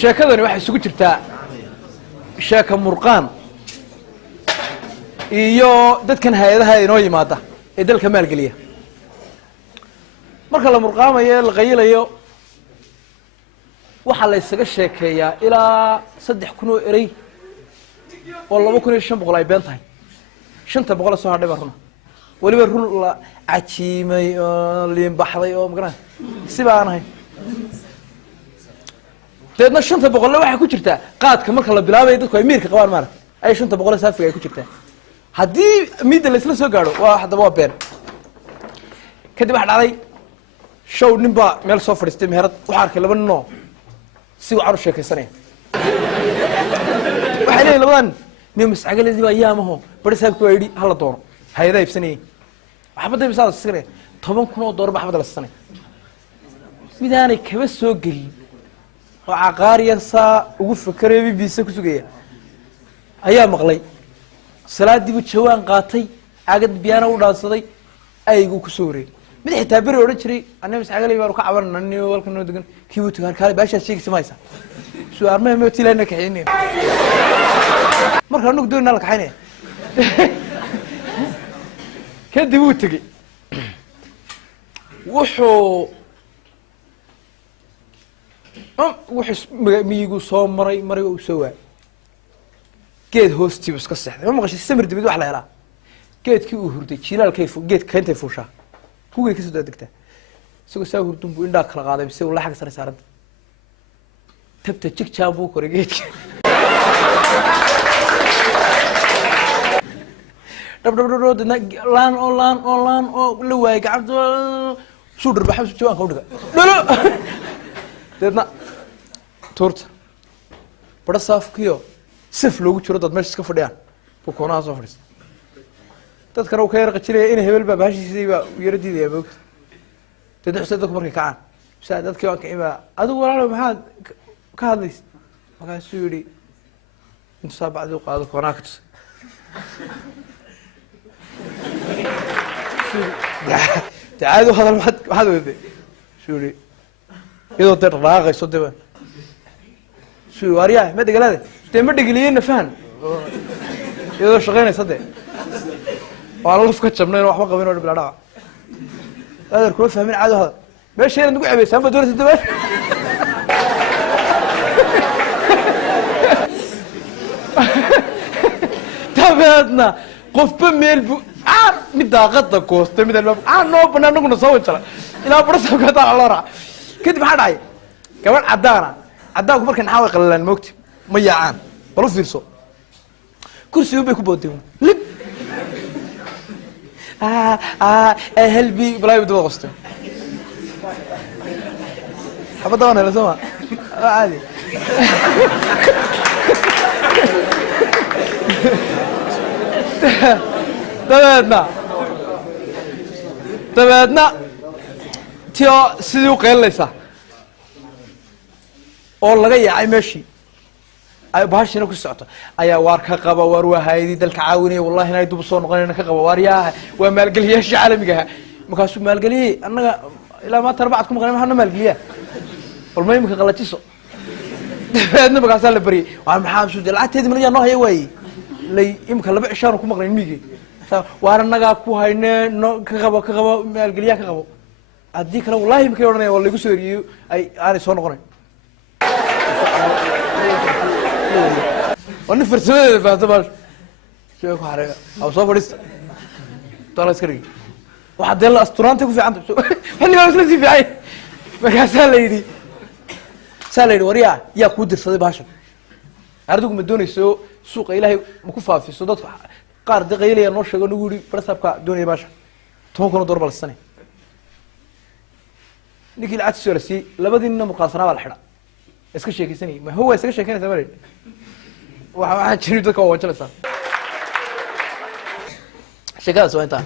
sheekadani waxay isugu jirtaa sheeka murqaan iyo dadkan hay'adaha inoo yimaada ee dalka maalgeliya marka la murqaamayo la qaylayo waxa la isaga sheekeeyaa ilaa 3,000 oo eray oo 2,500 ay been tahay 500 soo hadhay barna waliba run la cajiimay oo liin baxday oo magaran sibaan ahay deedna 500 waxa ku jirta qaadka marka la bilaabay dadku ay miirka qabaan maar ay 500 saafiga ay ku jirtaa haddii midda la isla soo gaaro waa hadaba waa been kadib waxa dhacday show ninba meel soo fadhiistay meherad waxa arkay laba nin oo si wacan u sheekaysanaya waxay leeyihiin labadan nin mas'agaladii baa yaamaho bari saabku waa yidhi hala doono hay'adaha ibsanayeen waxba day misaal iskare 10,000 oo doolar waxba la sanay midaanay kaba soo gelin oo caqaariya saa ugu fakarey BBC ku sugaya ayaa maqlay salaadii buu jawaan qaatay agad biyana u dhaansaday aygu ku soo wareey mid xitaa bari oran jiray annaga mas'agalay baan ka cabananay walka noo degan kiibu tagaan kale baasha sheegay samaysa su'aal ma ma tilayna ka xineen marka anu doonaa la kaxaynay kadib uu tagay wuxuu miyigu soo maray uu soo waay geed hoostiiba iska seexday ma maqashay samir dibid wax la helaa geedkii uu hurday jilaalkay geedka keentay fuushaa kuway ka soo degtaa isagoo saa hurdun buu indhaa kala qaaday mise la xag sare saaranta tabta jigjaab buu koray geedka dab laan oo la waayay gacanta suu dhirbaxay jawaanka u dhiga dhalo deedna tuurta bada saafkiyo sif loogu jiro dad meesha iska fadhiyaan buu koonaha soo fadhiistay dadkana uu ka yar qajinaya in hebel baa baashiisay baa yara diidaya moogta dadna xusay dadku markay kacaan saa dadkii waan ka imaa adigu walaalo maxaad ka hadlaysa markaasuu yidhi intuu saa bacdi u qaado koonaha ka tusay caadi u hadal maxaad weyday suu yidhi iyadoo dee dhaqaaqayso dee suu waaryahay ma degalaade dee ma dhegeliyeena fahan iyadoo shaqaynaysa dee waa laf ka jabnayn waxba qabin oo bilaa dhaca adeer kuma fahmin caadi u hadal meesha inaad nagu ceebaysaan ba doonaysa dee dabeedna qofba meel buu mid daaqada goostay mid albaab noo banaan naguna soo wajala ilaa barasabka taa loo raac kadib maxaa dhacay gabadh cadaanku markay naxaa way qalalaan moogti ma yaacaan bal u fiirso kursigu bay ku boodeen lib helbi balay daba qoostay xabada wana la soo caadi dabeedna tio sidii u qeylinaysaa oo laga yaacay meeshii ay bahashina ku socoto ayaa waar ka qaba waar waa hay'adii dalka caawinaya wallahi inay dib soo noqonayna ka qaba waar yaa waa maalgeliyaasha caalamiga ah markaasuu maalgeliyay annaga ilaa maanta 4 ku maqnay maxaa maalgeliyaa walma imika qalajiso dabeedna markaasaa la bariyay waa maxaa soo lacagteedii mana noo haya waayey lay imika 2 cishaan ku maqnay migi waar annaga ku haynee ka qabo maalgeliyaa ka qabo haddii kale wallahi imika odhanaya waa lagu soo eriyay ay aanay soo noqonayn وانا فرسمه فاهمه شو حرقه او سو فريست طلع اسكري واحد يلا استرانتك في عنده خلي بالك لسي في عين ما ساليدي وريا يا كودر صدي باشا ardaygu ma doonayso suuqa ilaahay ma ku faafiso dadka qaar daqaylaya noo sheego nagu yiri farsabka doonay baasha 10,000 doolar balsane ninkii lacag soo rasii labadiina muqaasana baa la xidha iska sheekaysanay ma huwa iska sheekaynaysa maray waxa jiri dadka oo wajalasa sheekada soo inta